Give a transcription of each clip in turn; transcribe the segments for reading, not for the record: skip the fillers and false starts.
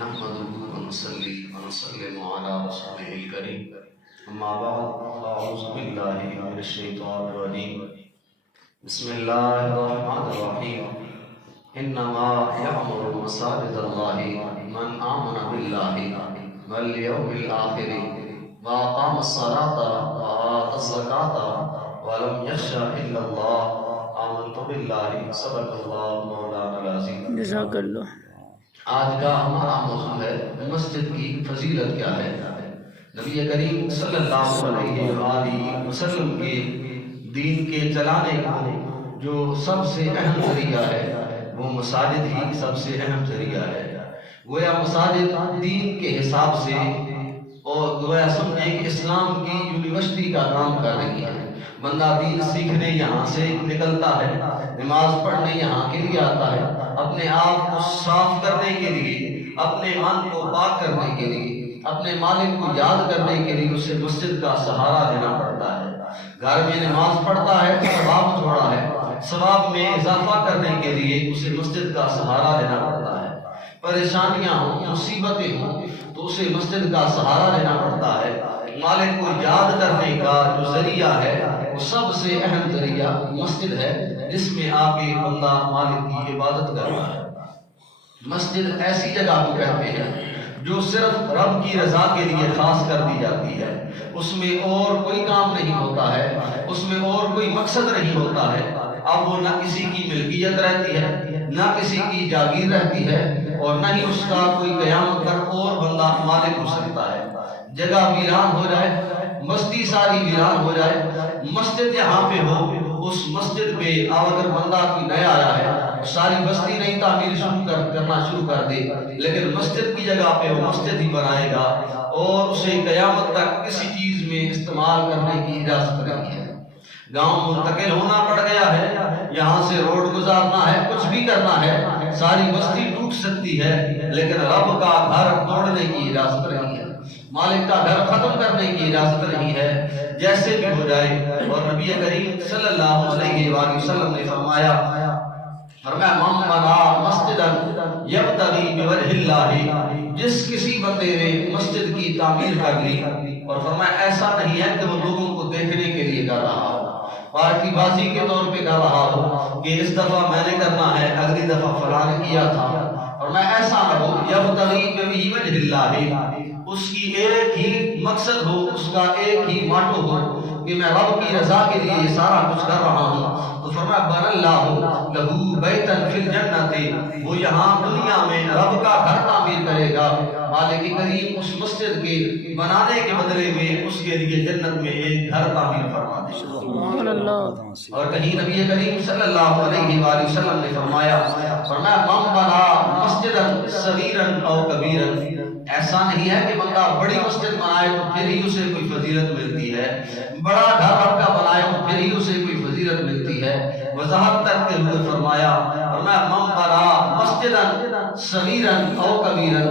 نحمده ونصلي ونسلم على رسوله الكريم اما بعد فاعوذ بالله من الشيطان الرجيم بسم الله الرحمن الرحيم انما يعمر مساجد الله من آمن بالله واليوم الآخر واقام الصلاة وآتى الزكاة ولم يخش الا الله آمنت بالله صدق الله مولانا العظيم جزاک اللہ۔ آج کا ہمارا موضوع ہے مسجد کی فضیلت کیا ہے۔ نبی کریم صلی اللہ علیہ وآلہ وسلم کے دین کے چلانے کا جو سب سے اہم ذریعہ ہے وہ مساجد ہی سب سے اہم ذریعہ ہے۔ گویا مساجد دین کے حساب سے اور گویا سمجھیں کہ اسلام کی یونیورسٹی کا کام کر رہی ہے۔ بندہ دین سیکھنے یہاں سے نکلتا ہے، نماز پڑھنے یہاں کے لیے آتا ہے، اپنے آپ کو صاف کرنے کے لیے، اپنے من کو پاک کرنے کے لیے، اپنے مالک کو یاد کرنے کے لیے اسے مسجد کا سہارا لینا پڑتا ہے۔ گھر میں نماز پڑھتا ہے تو ثواب تھوڑا ہے، ثواب میں اضافہ کرنے کے لیے اسے مسجد کا سہارا لینا پڑتا ہے۔ پریشانیاں ہوں، مصیبتیں ہوں تو اسے مسجد کا سہارا لینا پڑتا ہے۔ مالک کو یاد کرنے کا جو ذریعہ ہے وہ سب سے اہم ذریعہ مسجد ہے، جس میں آ کے بندہ مالک کی عبادت کر رہا ہے۔ مسجد ایسی جگہ کو کہتے ہیں جو صرف رب کی رضا کے لیے خاص کر دی جاتی ہے۔ اس میں اور کوئی کام نہیں ہوتا ہے، اس میں اور کوئی مقصد نہیں ہوتا ہے۔ اب وہ نہ کسی کی ملکیت رہتی ہے، نہ کسی کی جاگیر رہتی ہے، اور نہ ہی اس کا کوئی قیامت تک اور بندہ مالک ہو سکتا ہے۔ جگہ ویران ہو جائے، مستی ساری ویران ہو جائے، مسجد یہاں پہ ہو، اس مسجد پہ اگر بندہ کوئی نیا آیا ہے ساری بستی نہیں تعمیر کرنا شروع کر دے، لیکن مسجد کی جگہ پہ وہ مسجد ہی بنائے گا اور اسے قیامت تک کسی چیز میں استعمال کرنے کی اجازت نہیں ہے۔ گاؤں منتقل ہونا پڑ گیا ہے، یہاں سے روڈ گزارنا ہے، کچھ بھی کرنا ہے، ساری بستی ٹوٹ سکتی ہے، لیکن رب کا گھر توڑنے کی اجازت نہیں ہے، مالک کا گھر ختم کرنے کی اجازت نہیں ہے، جیسے بھی ہو جائے۔ اور نبی کریم صلی اللہ علیہ وآلہ وسلم نے فرمایا من بنا مسجدا یبتغی بوجہ اللہ، جس کسی بندے نے مسجد کی تعمیر کر لی، اور فرمایا ایسا نہیں ہے کہ وہ لوگوں کو دیکھنے کے لیے کر رہا ہو، پارٹی بازی کے طور پہ کر رہا ہو کہ اس دفعہ میں نے کرنا ہے، اگلی دفعہ فلاں نے کیا تھا، اور میں ایسا نہ ہو یبتغی بوجہ اللہ، اس کی ایک ہی مقصد ہو، اس کا ایک ہی ماٹو ہو کہ میں رب کی رضا کے لیے یہ سارا کچھ کر رہا ہوں۔ تو فرمایا بن اللہ لہو بیتا فی الجنت، وہ یہاں دنیا میں رب کا گھر تعمیر کرے گا، مالک کریم اس مسجد کے بنانے کے بدلے میں اس کے لیے جنت میں ایک گھر تعمیر فرما دے گا۔ سبحان اللہ۔ اور کہیں نبی کریم صلی اللہ علیہ وآلہ وسلم نے فرمایا من بنا مسجدا صغیرا او کبیرا، ایسا نہیں ہے کہ بندہ بڑی مسجد بنائے تو پھر ہی اسے کوئی فضیلت ملتی ہے، بڑا گھر رب کا بنائے تو پھر ہی اسے کوئی فضیلت ملتی ہے۔ وضاحت کرتے ہوئے فرمایا من بنا مسجدا صغیرا او کبیرا،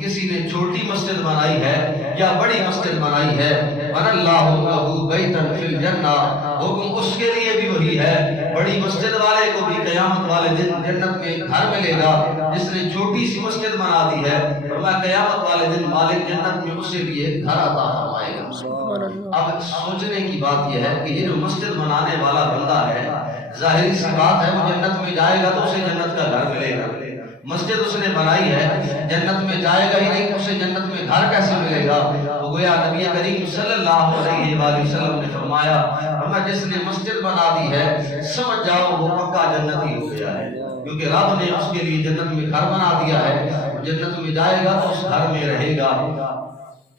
کسی نے چھوٹی مسجد بنائی ہے یا بڑی مسجد بنائی ہے، بن اللہ لہ بیتا فی الجنہ، حکم اس کے لیے بھی وہی ہے، بڑی مسجد والے کو بھی قیامت والے دن جنت میں گھر ملے گا، جس نے چھوٹی سی مسجد بنا دی ہے فرمایا قیامت والے دن مالک جنت میں اسے بھی ایک گھر عطا فرمائے گا۔ اب سوچنے کی بات یہ ہے کہ یہ جو مسجد بنانے والا بندہ ہے، ظاہری سی بات ہے وہ جنت میں جائے گا تو اسے جنت کا گھر ملے گا، مسجد اس نے بنائی ہے، جنت میں جائے گا ہی نہیں تو اسے جنت میں گھر کیسے ملے گا؟ تو گویا نبی کریم صلی اللہ علیہ وآلہ وسلم نے فرمایا جس نے مسجد بنا دی ہے سمجھ جاؤ وہ پکا جنتی ہو گیا ہے، کیونکہ رب نے اس کے لیے جنت میں گھر بنا دیا ہے، جنت میں جائے گا تو اس گھر میں رہے گا۔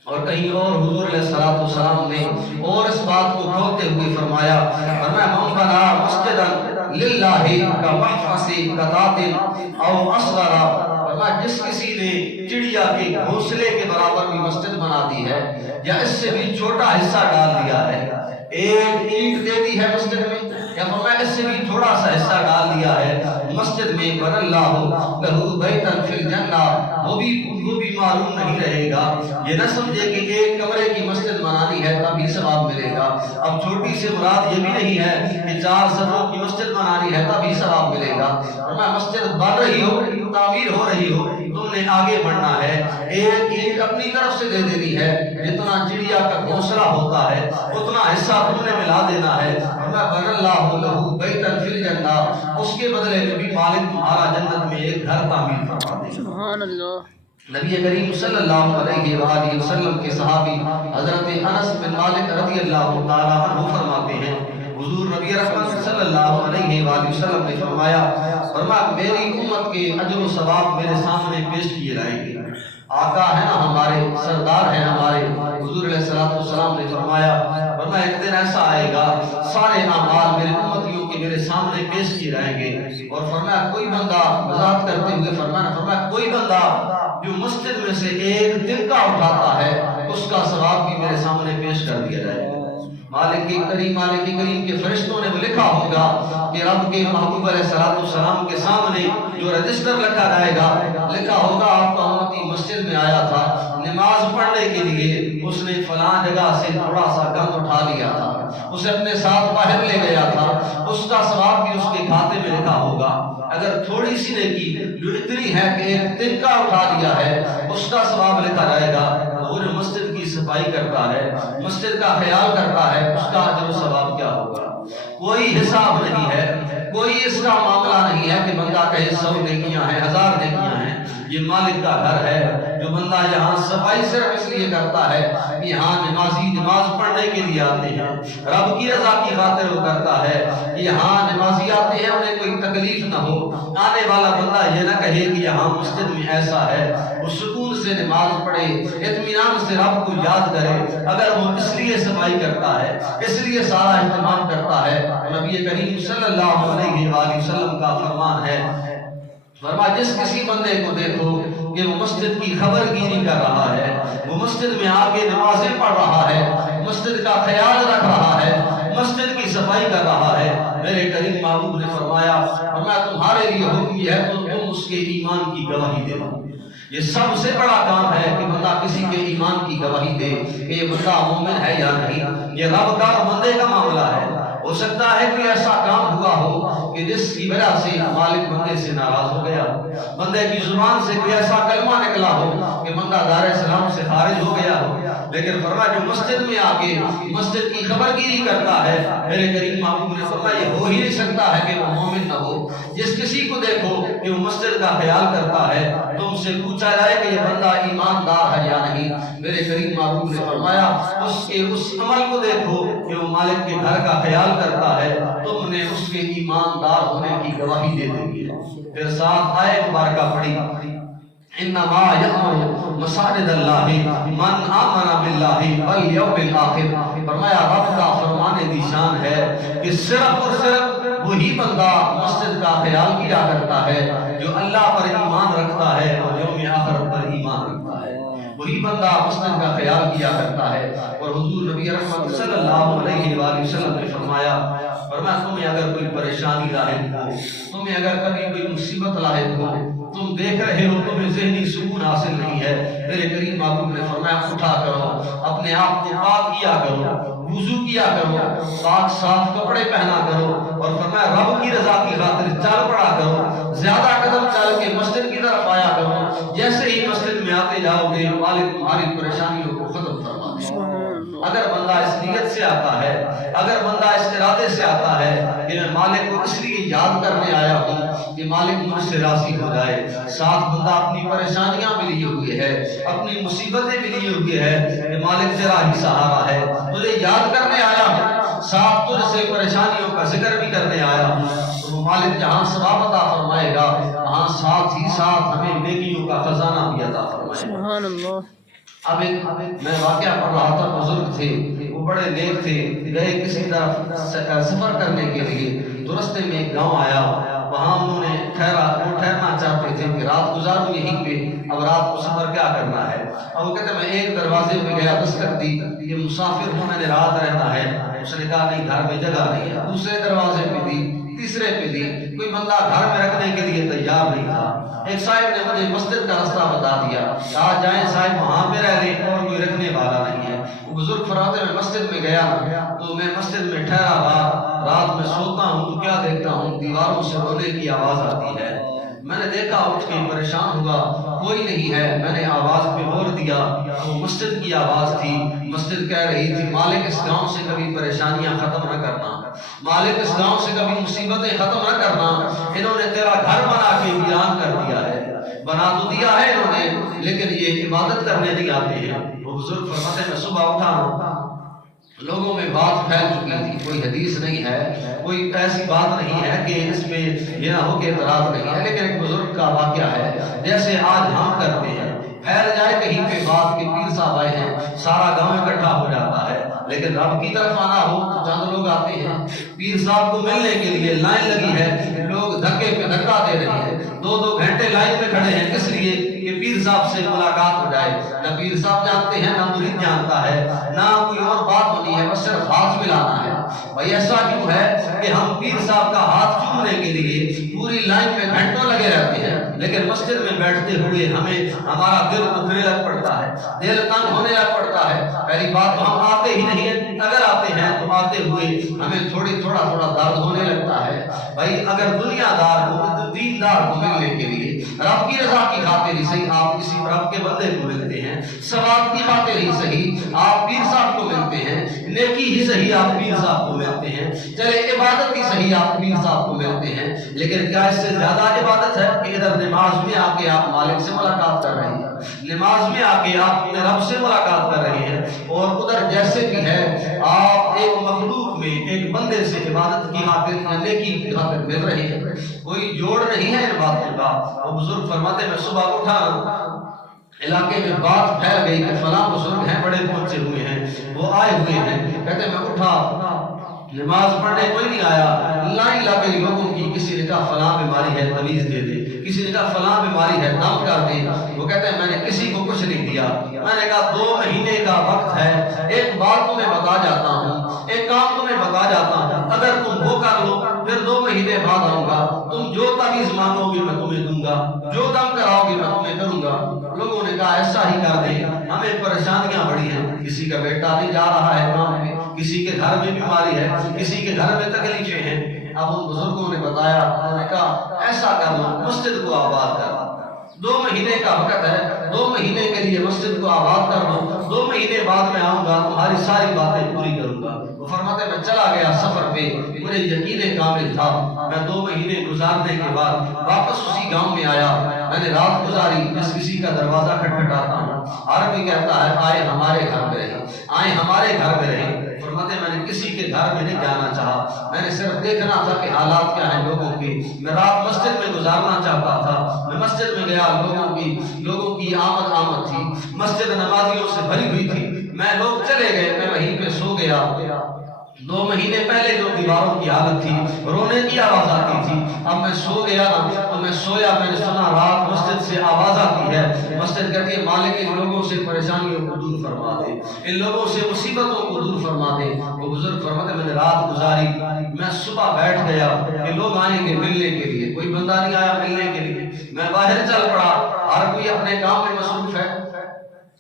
اور کہیں اور حضور علیہ السلام نے اور اس بات کو کھولتے ہوئے فرمایا من بنا مسجدا للہ کمحفظ قطاط او اصغر، جس کسی نے چڑیا کے گھونسلے کے برابر بھی مسجد بنا دی ہے یا اس سے بھی چھوٹا حصہ ڈال دیا ہے، ایک اینٹ دے دی ہے مسجد میں یا فرمایا اس سے بھی تھوڑا سا حصہ ڈال دیا ہے مسجد میں، بن اللہ لہ بیتا فی الجنہ، وہ بھی معلوم نہیں رہے گا۔ یہ نہ سمجھے کہ ایک کمرے کی مسجد بنانی ہے تبھی ثواب ملے گا، اب چھوٹی سے مراد یہ بھی نہیں ہے کہ 4 صفوں کی مسجد بنانی ہے تبھی ثواب ملے گا، فرمایا مسجد بن رہی ہو، تعمیر ہو رہی ہو تم نے آگے بڑھنا ہے، ایک اینٹ اپنی طرف سے دے دینی ہے، جتنا چڑیا کا گھونسلہ ہوتا ہے اتنا حصہ تم نے ملا دینا ہے، ورنہ بن اللہ لہ بیتا فی الجنہ، اس کے بدلے میں بھی مالک تمہارا جنت میں ایک گھر تعمیر فرما دے گا۔ سبحان اللہ۔ نبی کریم صلی اللہ علیہ وآلہ وسلم کے صحابی حضرت انس بن مالک رضی اللہ تعالیٰ عنہ فرماتے ہیں، حضور نبی رحمت صلی اللہ علیہ وآلہ وسلم نے فرمایا میری امت کے اجر و ثواب میرے سامنے پیش کیے جائیں گے۔ آقا ہے نا ہمارے، سردار ہیں ہمارے، حضور علیہ الصلوۃ والسلام نے فرمایا ایک دن ایسا آئے گا سارے اعمال میرے امتیوں کے میرے سامنے پیش کیے جائیں گے، اور فرمایا کوئی بندہ، وضاحت کرتے ہوئے فرمایا کوئی بندہ جو مسجد میں سے ایک دن کا اٹھاتا ہے اس کا ثواب بھی میرے سامنے پیش کر دیا جائے گا۔ مالک کریم کے فرشتوں نے وہ لکھا ہوگا کہ رب کے محبوب علیہ الصلوۃ والسلام کے سامنے جو رجسٹر لکھا جائے گا، لکھا ہوگا آپ کا امتی مسجد میں آیا تھا نماز پڑھنے کے لیے، اس نے فلاں جگہ سے تھوڑا سا گند اٹھا لیا تھا، اسے اپنے ساتھ باہر لے گیا تھا، اس کا ثواب بھی اس کے کھاتے میں لکھا ہوگا۔ اگر تھوڑی سی نیکی جو اتنی ہے کہ ایک دن کا اٹھا لیا ہے اس کا ثواب لکھا جائے گا، وہ جو مسجد کی صفائی کرتا ہے، مسجد کا خیال کرتا ہے، اس کا اجر و ثواب کیا ہوگا؟ کوئی حساب نہیں ہے، کوئی اس کا معاملہ نہیں ہے کہ بندہ کہے 100 نیکیاں ہیں، 1000 نیکیاں ہیں۔ یہ مالک کا گھر ہے، جو بندہ یہاں صفائی صرف اس لیے کرتا ہے کہ یہاں نمازی نماز پڑھنے کے لیے آتے ہیں، رب کی رضا کی خاطر وہ کرتا ہے کہ یہاں نمازی آتے ہیں انہیں کوئی تکلیف نہ ہو، آنے والا بندہ یہ نہ کہے کہ یہاں مسجد میں ایسا ہے، وہ سکون سے نماز پڑھے، اطمینان سے رب کو یاد کرے۔ اگر وہ اس لیے صفائی کرتا ہے، اس لیے سارا اہتمام کرتا ہے، نبی کریم صلی اللہ علیہ وآلہ وسلم کا فرمان ہے، جس کسی بندے کو دیکھو کہ وہ مسجد کی خبر گیری کر رہا ہے، وہ مسجد میں آ کے نمازیں پڑھ رہا ہے، مسجد کا خیال رکھ رہا ہے، مسجد کی صفائی کر رہا ہے، میرے کریم محبوب نے فرمایا تمہارے لیے حکم یہ ہے تو تم اس کے ایمان کی گواہی دے دو۔ یہ سب سے بڑا کام ہے کہ بندہ کسی کے ایمان کی گواہی دے کہ یہ بندہ مومن ہے یا نہیں۔ یہ رب کا اور بندے کا معاملہ ہے۔ ہو سکتا ہے کوئی ایسا کام ہوا ہو کہ جس کی وجہ سے مالک بندے سے ناراض ہو گیا، بندے کی زبان سے کوئی ایسا کلمہ نکلا ہو کہ بندہ دار اسلام سے خارج ہو گیا ہو، لیکن فرمایا جو مسجد میں آ کے مسجد کی خبر گیری کرتا ہے، میرے کریم محبوب نے فرمایا یہ ہو ہی نہیں سکتا ہے کہ وہ مومن نہ ہو۔ جس کسی کو دیکھو کہ وہ مسجد کا خیال کرتا ہے، تم سے پوچھا جائے کہ یہ بندہ ایماندار ہے یا نہیں، میرے کریم محبوب نے فرمایا اس عمل کو دیکھو کہ وہ مالک کے گھر کا خیال کرتا ہے، تم نے اس کے ایماندار ہونے کی گواہی دے دینی ہے۔ پھر ساتھ آیت مبارکہ پڑھی، انما یأمر مساجد اللہ من آمن باللہ والیوم الآخر۔ فرمایا رب کا فرمان دی شان ہے کہ صرف اور صرف وہی بندہ مسجد کا خیال کیا کرتا ہے جو اللہ پر ایمان رکھتا ہے اور یوم آخر پر ایمان رکھتا ہے، وہی بندہ مسجد کا خیال کیا کرتا ہے۔ اور حضور نبی رحمت صلی اللہ علیہ وآلہ وسلم نے فرمایا تمہیں اگر کوئی پریشانی لاحق ہو، تمہیں اگر کبھی کوئی مصیبت لاحق ہو، تم دیکھ رہے ہو تمہیں ذہنی سکون حاصل نہیں ہے، میرے کریم محبوب نے فرمایا اٹھا کرو، اپنے آپ کو پاک کیا کرو، وضو کیا کرو، پاک صاف کپڑے پہنا کرو، اور فرمایا رب کی رضا کی خاطر چل پڑا کرو، زیادہ قدم چل کے مسجد کی طرف آیا کرو، جیسے ہی مسجد میں آتے جاؤ گے مالک تمہاری پریشانیوں کو ختم فرما دے گا۔ اگر بندہ اس نیت سے آتا ہے، اگر بندہ اس ارادے سے آتا ہے کہ میں مالک کو اس لیے یاد کرنے آیا ہوں کہ مالک مجھ سے راضی ہو جائے، ساتھ بندہ اپنی پریشانیاں بھی لیے ہوئے ہے، اپنی مصیبتیں بھی لیے ہوئے ہے کہ مالک تیرا ہی سہارا ہے، تجھے یاد کرنے آیا ہوں، ساتھ تجھ سے پریشانیوں کا ذکر بھی کرنے آیا ہوں، تو وہ مالک جہاں ثواب عطا فرمائے گا وہاں ساتھ ہی ساتھ ہمیں نیکیوں کا خزانہ بھی عطا فرمائے گا۔ سبحان اللہ۔ اب میں واقعہ پڑھ رہا تھا، بزرگ تھے، وہ بڑے نیک تھے، گئے کسی طرف سفر کرنے کے لیے، تو رستے میں ایک گاؤں آیا، وہاں انہوں نے ٹھہرنا چاہتے تھے کہ رات گزاروں یہیں پہ، اب رات کو سفر کیا کرنا ہے۔ اب وہ کہتے میں ایک دروازے پہ گیا، دستک دی، یہ مسافر ہوں میں نے رات رہنا ہے، اس نے کہا نہیں گھر میں جگہ نہیں ہے، دوسرے دروازے پہ دی، تیسرے پہ دی، کوئی بندہ گھر میں رکھنے کے لیے تیار نہیں تھا۔ ایک صاحب نے مجھے مسجد کا رستہ بتا دیا، کہا جائیں صاحب وہاں پہ رہ لیں اور کوئی رکھنے والا نہیں ہے۔ بزرگ فرماتے میں مسجد میں گیا تو میں مسجد میں ٹھہرا رات میں سوتا ہوں تو کیا دیکھتا ہوں دیواروں سے رونے کی آواز آتی ہے، میں نے دیکھا اٹھ کے پریشان ہوا، کوئی نہیں ہے، میں نے آواز پہ غور دیا، وہ مسجد کی آواز تھی۔ مسجد کہہ رہی تھی مالک اس گاؤں سے کبھی پریشانیاں ختم نہ کرنا، مالک اس گاؤں سے کبھی مصیبتیں ختم نہ کرنا، انہوں نے تیرا گھر بنا کے ویران کر دیا ہے۔ بنا تو دیا ہے انہوں نے، لیکن یہ عبادت کرنے نہیں آتے ہیں۔ وہ بزرگ فرماتے ہیں میں صبح اٹھا، لوگوں میں بات پھیل چکی تھی، کوئی حدیث نہیں ہے، کوئی ایسی بات نہیں ہے کہ اس میں یہ نہ ہو کہ اعتراض نہیں ہے، لیکن ایک بزرگ کا واقعہ ہے جیسے آج ہم کرتے ہیں، پھیل جائے کہیں پہ بات کہ پیر صاحب آئے ہیں، سارا گاؤں اکٹھا ہو جاتا ہے، لیکن رب کی طرف آنا ہو تو چند لوگ آتے ہیں۔ پیر صاحب کو ملنے کے لیے لائن لگی ہے، لوگ دھکے پہ دھکا دے رہے ہیں، 2-2 گھنٹے لائن میں کھڑے ہیں، کس لیے کہ پیر صاحب سے ملاقات ہو جائے۔ نہ پیر صاحب جانتے ہیں، نہ مرید جانتا ہے، نہ کوئی اور بات ہونی ہے، بس صرف ہاتھ ملانا ہے۔ بھائی ایسا کیوں ہے کہ ہم پیر صاحب کا ہاتھ چومنے کے لیے پوری لائن میں گھنٹوں لگے رہتے ہیں، لیکن مسجد میں بیٹھتے ہوئے ہمیں ہمارا دل دکھنے لگ پڑتا ہے، دل تنگ ہونے لگ پڑتا ہے۔ پہلی بات تو ہم آتے ہی نہیں ہیں، اگر آتے ہیں تو آتے ہوئے ہمیں تھوڑا درد ہونے لگتا ہے۔ بھائی اگر دنیا دار کو، دیندار کو ملنے کے لیے رب کی رضا کی خاطر ہی صحیح آپ کسی رب کے بندے کو ملتے ہیں، ثواب کی خاطر ہی صحیح آپ پیر صاحب کو ملتے ہیں، نیکی ہی صحیح آپ پیر صاحب کو ملتے ہیں، چلے عبادت ہی صحیح آپ پیر صاحب کو ملتے ہیں، لیکن کیا اس سے زیادہ عبادت ہے کہ ادھر نماز میں آ کے آپ مالک سے ملاقات کر رہے ہیں، نماز میں آ کے آپ اپنے رب سے ملاقات کر رہے ہیں، اور ادھر جیسے بھی ہے آپ ایک مخلوق میں ایک بندے سے عبادت کی خاطر یا نیکی کی خاطر مل رہے ہیں، کوئی جوڑ نہیں ہے ان باتوں کا۔ وہ بزرگ فرماتے میں صبح اٹھا، علاقے میں بات پھیل گئی کہ فلاں بزرگ ہیں، بڑے پہنچے ہوئے ہیں، وہ آئے ہوئے ہیں، کہتے میں اٹھا، نماز پڑھنے کوئی نہیں آیا، لائن لگے لوگوں کی، کسی نے کہا فلاں بیماری ہے تویز دے دے، کسی نے کہا فلاں بیماری ہے دم کر دے۔ وہ کہتے ہیں میں نے کسی کو کچھ نہیں دیا، میں نے کہا 2 مہینے کا وقت ہے، ایک بات تمہیں بتا جاتا ہوں، ایک کام تمہیں بتا جاتا ہوں، اگر تم وہ کر لو پھر 2 مہینے بعد آؤں گا، تم جو تعویذ مانگو گے میں تمہیں دوں گا، جو دم کراؤ گے میں تمہیں کروں گا۔ لوگوں نے کہا ایسا ہی کر دے، ہمیں پریشانیاں بڑی ہیں، کسی کا بیٹا نہیں جا رہا ہے کام پہ، کسی کے گھر میں بیماری ہے، کسی کے گھر میں تکلیفیں ہیں۔ اب ان بزرگوں نے بتایا، انہوں نے کہا ایسا کر لو مسجد کو آباد کر، 2 مہینے کا وقت ہے، 2 مہینے کے لیے مسجد کو آباد کر دو، 2 مہینے بعد میں آؤں گا، تمہاری ساری باتیں پوری کروں گا۔ وہ فرماتے میں چلا گیا سفر پہ، مجھے یقین کامل تھا، میں 2 مہینے گزارنے کے بعد واپس اسی گاؤں میں آیا، میں نے رات گزاری، جس کسی کا دروازہ کھٹکھٹاتا ہوں، عربی کہتا ہے آئے ہمارے گھر میں رہے، آئے ہمارے گھر میں رہے۔ فرماتے میں نے کسی کے گھر میں نہیں جانا چاہا، میں نے صرف دیکھنا تھا کہ حالات کیا ہیں لوگوں کے، میں رات مسجد میں گزارنا چاہتا تھا، میں مسجد میں گیا، لوگوں کی آمد تھی، مسجد نمازیوں سے بھری ہوئی تھی، میں لوگ چلے گئے، میں وہیں پہ سو گیا۔ 2 مہینے پہلے جو دیواروں کی حالت تھی، رونے کی آواز آتی تھی، اب میں سو گیا نا، تو میں سویا، میں نے سنا رات مسجد سے آواز آتی ہے، مسجد کہتی ہے مالک ان لوگوں سے پریشانیوں کو دور فرما دے، ان لوگوں سے مصیبتوں کو دور فرما دے۔ وہ بزرگ فرماتے میں نے رات گزاری، میں صبح بیٹھ گیا کہ لوگ آئیں گے ملنے کے لیے، کوئی بندہ نہیں آیا ملنے کے لیے، میں باہر چل پڑا، ہر کوئی اپنے کام میں مصروف ہے۔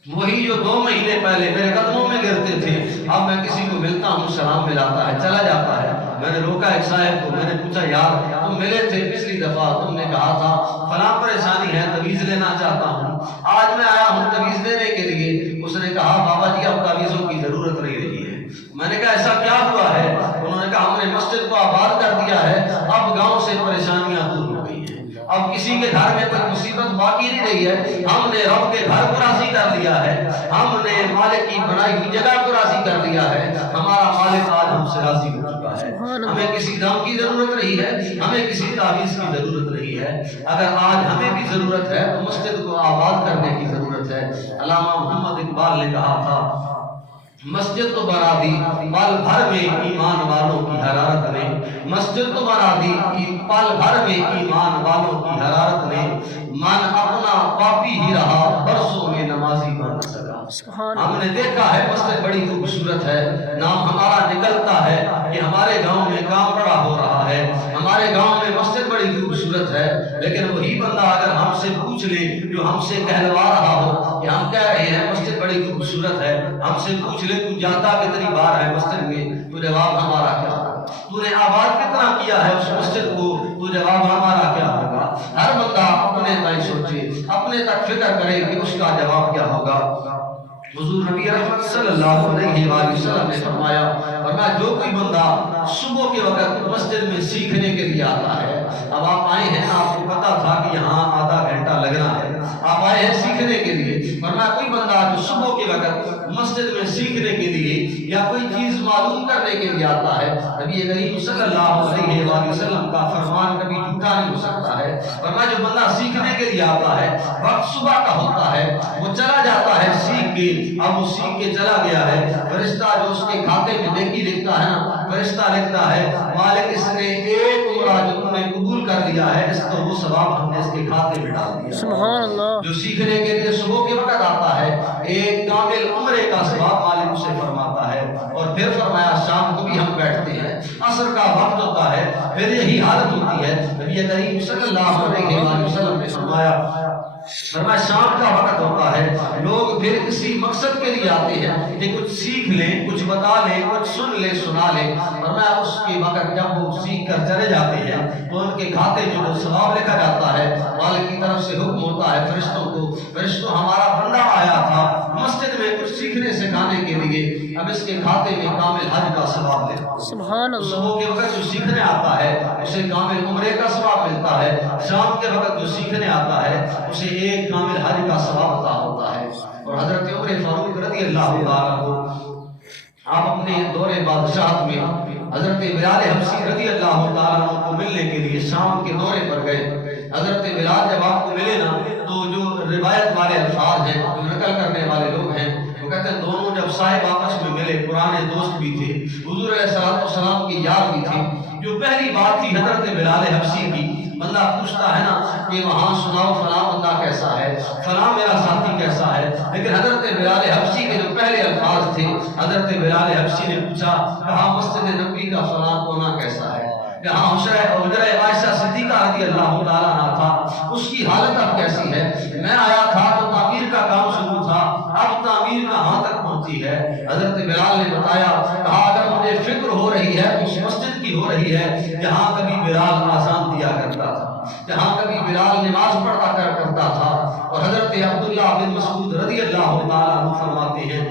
وہی جو 2 مہینے پہلے میرے قدموں میں گرتے تھے، اب میں کسی کو ملتا ہوں، سلام ملاتا ہے، چلا جاتا ہے۔ میں نے روکا ایک صاحب کو، میں نے پوچھا یار تم ملے تھے پچھلی دفعہ، تم نے کہا تھا فلاں پریشانی ہے، تعویذ لینا چاہتا ہوں، آج میں آیا ہوں تعویذ لینے کے لیے۔ اس نے کہا بابا جی اب تعویذوں کی ضرورت نہیں رہی ہے۔ میں نے کہا ایسا کیا ہوا ہے؟ انہوں نے کہا ہم نے مسجد کو آباد کر دیا ہے، اب گاؤں سے پریشانیاں دور ہو گئی ہیں، اب کسی کے گھر میں کوئی مصیبت باقی نہیں رہی ہے، ہم نے رب کے گھر کو راضی کر لیا ہے، ہم نے مالک کی بنائی ہوئی جگہ کو راضی کر لیا ہے، ہمارا مالک آج ہم سے راضی ہو چکا ہے، ہمیں کسی دم کی ضرورت نہیں ہے، ہمیں کسی تعویذ کی ضرورت نہیں ہے۔ اگر آج ہمیں بھی ضرورت ہے تو مسجد کو آباد کرنے کی ضرورت ہے۔ علامہ محمد اقبال نے کہا تھا مسجد تو بنا دی پل بھر میں ایمان والوں کی حرارت نے، مسجد تو بنا دی پل بھر میں ایمان والوں کی حرارت نے، من اپنا پاپی ہی رہا برسوں میں نمازی بن نہ سکا۔ ہم نے دیکھا ہے مسجد بڑی خوبصورت ہے، نام ہمارا نکلتا ہے کہ ہمارے گاؤں میں کام بڑا ہو رہا ہے، ہمارے گاؤں میں مسجد بڑی خوبصورت ہے، لیکن وہی بندہ اگر ہم سے پوچھ لے جو ہم سے کہلوا رہا ہو کہ ہم کہہ رہے ہیں مسجد بڑی خوبصورت ہے، ہم سے پوچھ لے تو جاتا کتنی بار ہے مسجد میں، تو جواب ہمارا کیا؟ تو نے آباد کتنا کیا ہے اس مسجد کو تو جواب ہمارا کیا ہوگا؟ ہر بندہ اپنے تائیں سوچے، اپنے تک فکر کرے کہ اس کا جواب کیا ہوگا۔ حضور نبی رحمت صلی اللہ علیہ وآلہ وسلم نے فرمایا جو کوئی بندہ صبح کے وقت مسجد میں سیکھنے کے لیے آتا ہے، اب آپ آئے ہیں، آپ کو پتا تھا کہ یہاں آدھا گھنٹہ لگنا ہے، آپ آئے ہیں سیکھنے کے لیے، فرمایا کوئی بندہ جو صبح کے وقت مسجد میں سیکھنے کے لیے یا کوئی چیز معلوم کرنے کے لیے آتا ہے، نبی کریم صلی اللہ علیہ وآلہ وسلم کا فرمان کبھی جھوٹا نہیں ہو سکتا ہے۔ فرمایا جو بندہ سیکھنے کے لیے آتا ہے، وقت صبح کا ہوتا ہے، وہ چلا جاتا ہے سیکھ کے، اب وہ سیکھ کے چلا گیا ہے، فرشتہ جو اس کے کھاتے میں نیکی لکھتا ہے نا، فرشتہ لکھتا ہے مالک اس نے ایک عمرہ جو تم نے قبول کر لیا ہے، اس تو وہ ثواب ہم نے اس کے کھاتے میں ڈال دیا۔ سبحان اللہ۔ جو سیکھنے کے لیے صبح کے وقت آتا ہے، ایک کامل عمرے کا ثواب مالک اسے فرماتا ہے۔ اور پھر فرمایا شام کو بھی ہم بیٹھتے ہیں، عصر کا وقت ہوتا ہے، پھر یہی حالت ہوتی ہے۔ نبی کریم صلی اللہ علیہ وسلم نے فرمایا شام کا وقت ہوتا ہے، لوگ پھر کسی مقصد کے لیے آتے ہیں کہ کچھ سیکھ لیں، کچھ بتا لیں، کچھ سن لیں، سنا لیں۔ فرمایا اس کے وقت جب وہ سیکھ کر چلے جاتے ہیں تو ان کے کھاتے میں جو ثواب لکھا جاتا ہے، مالک کی طرف سے حکم ہوتا ہے فرشتوں کو، فرشتوں ہمارا بندہ آیا تھا مسجد میں کچھ سیکھنے سکھانے کے لیے، اب اس کے کھاتے میں کامل حج کا ثواب لکھا۔ سبحان اللہ۔ صبح کے وقت جو سیکھنے آتا ہے اسے کامل عمرے کا ثواب ملتا ہے، شام کے وقت جو سیکھنے آتا ہے اسے ایک کامل حج کا ثواب عطا ہوتا ہے۔ اور حضرت عمر فاروق رضی اللہ تعالیٰ عنہ آپ اپنے دور بادشاہت میں حضرت بلال حبشی رضی اللہ تعالیٰ عنہ کو ملنے کے لیے شام کے دورے پر گئے۔ حضرت بلال جب آپ کو ملے نا تو جو روایت والے الفاظ ہیں، جو نقل کرنے والے لوگ ہیں، وہ کہتے ہیں دونوں جب صاحب آپس میں ملے، پرانے دوست بھی تھے، حضور علیہ السلام کی یاد بھی تھی۔ جو پہلی بات تھی حضرت بلال حبشی کی، بندہ پوچھتا ہے نا کہ وہاں سناؤ فلاں بندہ کیسا ہے، فلاں میرا ساتھی کیسا ہے، لیکن حضرت بلال حبشی کے جو پہلے الفاظ تھے، حضرت بلال حبشی نے پوچھا کہا مسجد نبوی کا فلاں کونا کیسا ہے، جہاں حجرہ عائشہ صدیقہ رضی اللہ تعالیٰ عنہ تھا اس کی حالت اب کیسی ہے، میں آیا تھا تو تعمیر کا کام شروع تھا، اب تعمیر کہاں تک پہنچی ہے۔ حضرت بلال نے بتایا، کہا اگر مجھے فکر ہو رہی ہے اس مسجد کی ہو رہی ہے جہاں کبھی بلال آزان دیا کرتا تھا، جہاں کبھی بلال نماز پڑھا کرتا تھا۔ اور حضرت عبداللہ بن مسعود رضی اللہ تعالیٰ عنہ فرماتے ہیں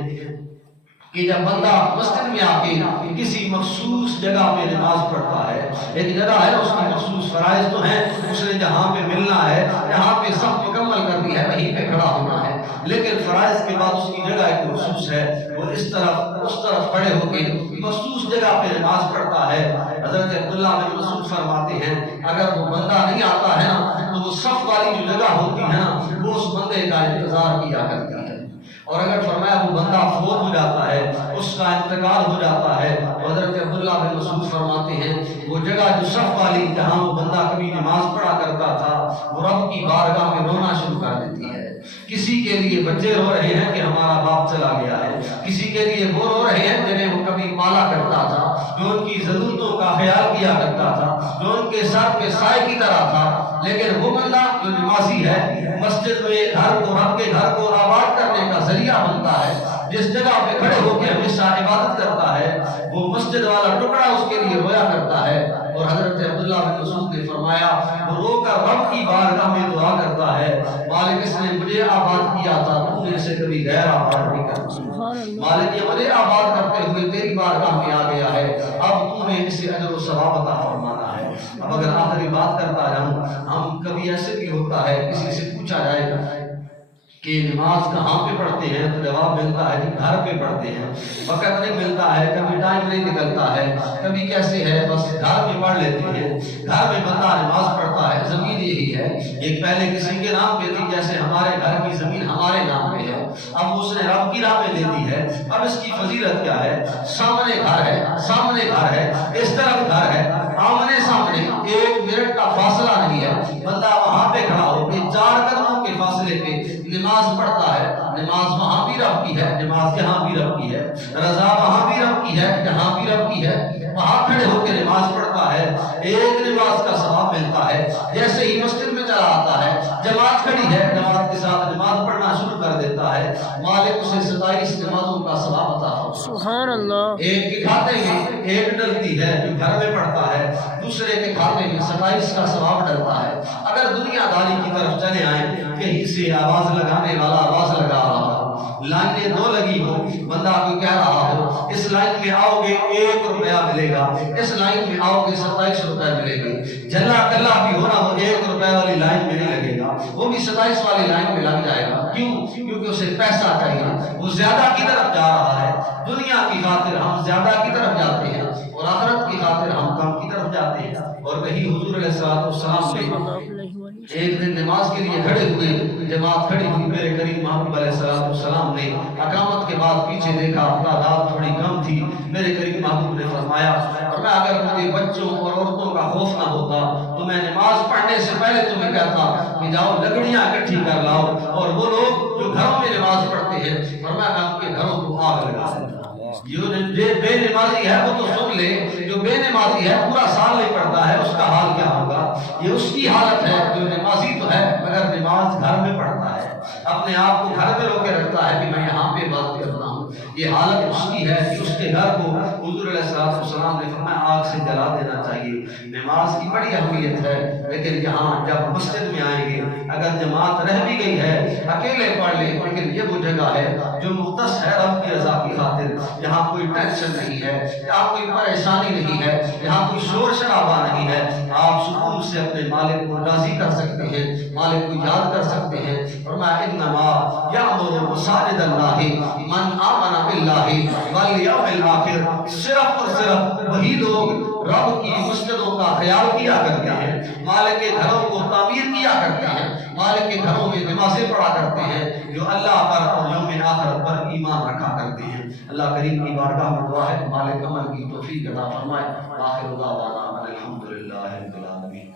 کہ جب بندہ مسجد میں آ کے کسی مخصوص جگہ پہ نماز پڑھتا ہے، ایک جگہ ہے اس کی مخصوص فرائض تو ہیں، اس نے جہاں پہ ملنا ہے، جہاں پہ سب مکمل کرنی ہے وہیں پہ کھڑا ہونا ہے، لیکن فرائض کے بعد اس کی جگہ ایک مخصوص ہے، وہ اس طرف کھڑے ہو کے مخصوص جگہ پہ نماز پڑھتا ہے۔ حضرت عبداللہ بن مسعود فرماتے ہیں اگر وہ بندہ نہیں آتا ہے نا تو وہ صف والی جو جگہ ہوتی ہے نا وہ اس بندے کا انتظار کیا کرتی ہے، اور اگر فرمایا وہ بندہ فوت ہو جاتا ہے، اس کا انتقال ہو جاتا ہے، تو حضرت عبداللہ بن مسعود فرماتے ہیں وہ جگہ جو صف والی جہاں وہ بندہ کبھی نماز پڑھا کرتا تھا وہ رب کی بارگاہ میں رونا شروع کر دیتی ہے۔ کسی کے لیے بچے رو رہے ہیں کہ ہمارا باپ چلا گیا ہے، کسی کے لیے وہ رو رہے ہیں جنہیں وہ کبھی پالا کرتا تھا، جو ان کی ضرورتوں کا خیال کیا کرتا تھا، جو ان کے ساتھ کے سائے کی طرح تھا، لیکن وہ بندہ جو نمازی ہے مسجد میں گھر کو رب کے گھر کو آباد کرنے کا ذریعہ بنتا ہے، جس جگہ پہ کھڑے ہو کے ہمیشہ عبادت کرتا ہے، وہ مسجد والا ٹکڑا اس کے لیے رویا کرتا ہے۔ اور حضرت عبداللہ بن مسعود نے فرمایا وہ رو کر رب کی بارگاہ میں دعا کرتا ہے، مالک اس نے مجھے آباد کیا تھا، تو نے اسے کبھی غیر آباد نہیں کرنا، مالک یہ مجھے آباد کرتے ہوئے تیری بارگاہ میں آ گیا ہے، اب تو نے اسے اجر و ثواب عطا فرمانا ہے۔ اب اگر آخری بات کرتا رہوں، ہم کبھی ایسے بھی ہوتا ہے کسی سے پوچھا جائے گا کہ نماز کہاں پہ پڑھتے ہیں تو جواب ملتا ہے کہ گھر پہ پڑھتے ہیں، وقت نہیں ملتا ہے، کبھی ٹائم نہیں نکلتا ہے، کبھی کیسے ہے بس گھر میں پڑھ لیتے ہیں، گھر میں بندہ نماز پڑھتا ہے۔ زمین یہی ہے، ایک پہلے کسی کے نام پہ تھی، جیسے ہمارے گھر کی زمین ہمارے نام پہ ہے، اب اس نے رب کی راہ میں لے دی ہے، اب اس کی فضیلت کیا ہے، سامنے گھر ہے، سامنے گھر ہے، اس طرف گھر ہے، آمنے سامنے ایک منٹ کا فاصلہ نہیں ہے، بندہ وہاں پہ کھڑا ہو کے 4 قدموں کے فاصلے پہ نماز پڑھتا ہے، نماز وہاں بھی رب کی ہے، نماز یہاں بھی رب کی ہے، رضا وہاں بھی رب کی ہے، یہاں بھی رب کی ہے، وہاں کھڑے ہو کے نماز پڑھتا ہے، ایک نماز کا ثواب ملتا ہے۔ جیسے ہی مسجد میں چلا آتا ہے، جماعت کھڑی ہے، جماعت کے ساتھ نماز پڑھنا شروع کر دیتا ہے، مالک اسے 27 نمازوں کا ثواب عطا فرماتا ہے۔ سبحان اللہ۔ ایک کے کھاتے میں ایک ڈلتی ہے جو گھر میں پڑتا ہے، دوسرے کے کھاتے میں 27 کا ثواب ڈلتا ہے۔ اگر دنیا داری کی طرف چلے آئیں، کہیں سے آواز لگانے والا آواز لگا رہا ہو، لائنیں دو لگی ہو، بندہ کوئی کہہ رہا ہو اس لائن میں آؤ گے 1 روپیہ ملے گا، اس لائن میں آؤ گے 27 روپے ملے گے، جلا کلا بھی ہونا وہ 1 روپے والی لائن میں نہیں لگے گا، وہ بھی 27 والی لائن میں لگ جائے گا۔ کیوں؟ کیونکہ اسے پیسہ چاہیے، وہ زیادہ کی طرف جا رہا ہے۔ دنیا کی خاطر ہم زیادہ کی طرف جاتے ہیں اور آخرت کی خاطر ہم کم کی طرف جاتے ہیں۔ اور کہیں حضور علیہ السلام نے ایک دن نماز کے لیے کھڑے ہوئے، جماعت کھڑی ہوئی، میرے کریم محبوب علیہ السلام نے اقامت کے بعد پیچھے دیکھا، تعداد تھوڑی کم تھی۔ میرے کریم محبوب نے فرمایا، اور میں اگر مجھے بچوں اور عورتوں کا خوف نہ ہوتا تو میں نماز پڑھنے سے پہلے تمہیں کہتا کہ جاؤ لکڑیاں اکٹھی کر لاؤ، اور وہ لوگ جو گھروں میں نماز پڑھتے ہیں فرمایا میں ان کے گھروں کو آگ لگا دوں۔ جو بے نمازی ہے وہ تو سن لے، جو بے نمازی ہے پورا سال نہیں پڑھتا ہے، اس کا حال کیا ہوگا؟ یہ اس کی حالت ہے جو نمازی تو ہے مگر نماز گھر میں پڑھتا ہے، اپنے آپ کو گھر میں رو کے رکھتا ہے کہ میں یہاں پہ عبادت کرتا ہوں۔ یہ حالت اس کی ہے کہ اس کے گھر کو حضور علیہ السلام نے فرمایا آگ سے جلا دینا چاہیے۔ نماز کی بڑی اہمیت ہے، لیکن یہاں جب مسجد میں آئیں گے اگر جماعت رہ بھی گئی ہے اکیلے پڑھ لیں، لیکن یہ وہ جگہ ہے جو مختص ہے رب کی رضا کی خاطر، یہاں کوئی ٹینشن نہیں ہے، یہاں کوئی پریشانی نہیں ہے، یہاں کوئی شور شرابہ نہیں ہے، آپ سکون سے اپنے مالک کو راضی کر سکتے ہیں، مالک کو یاد کر سکتے ہیں۔ فرمایا انما یأمر مساجد اللہ من آمن باللہ والیوم الآخر، صرف اور صرف وہی لوگ رب کی مسجدوں کا خیال کیا کرتے ہیں، مالک کے گھروں کو تعمیر کیا کرتے ہیں، مالک کے گھروں میں نمازیں پڑھا کرتے ہیں، جو اللہ پر اور یوم آخرت پر ایمان رکھا کرتے ہیں۔ اللہ کریم کی بارگاہ میں دعا ہے کہ مالک عمل کی توفیق عطا فرمائے۔ آخر دعوانا الحمدللہ۔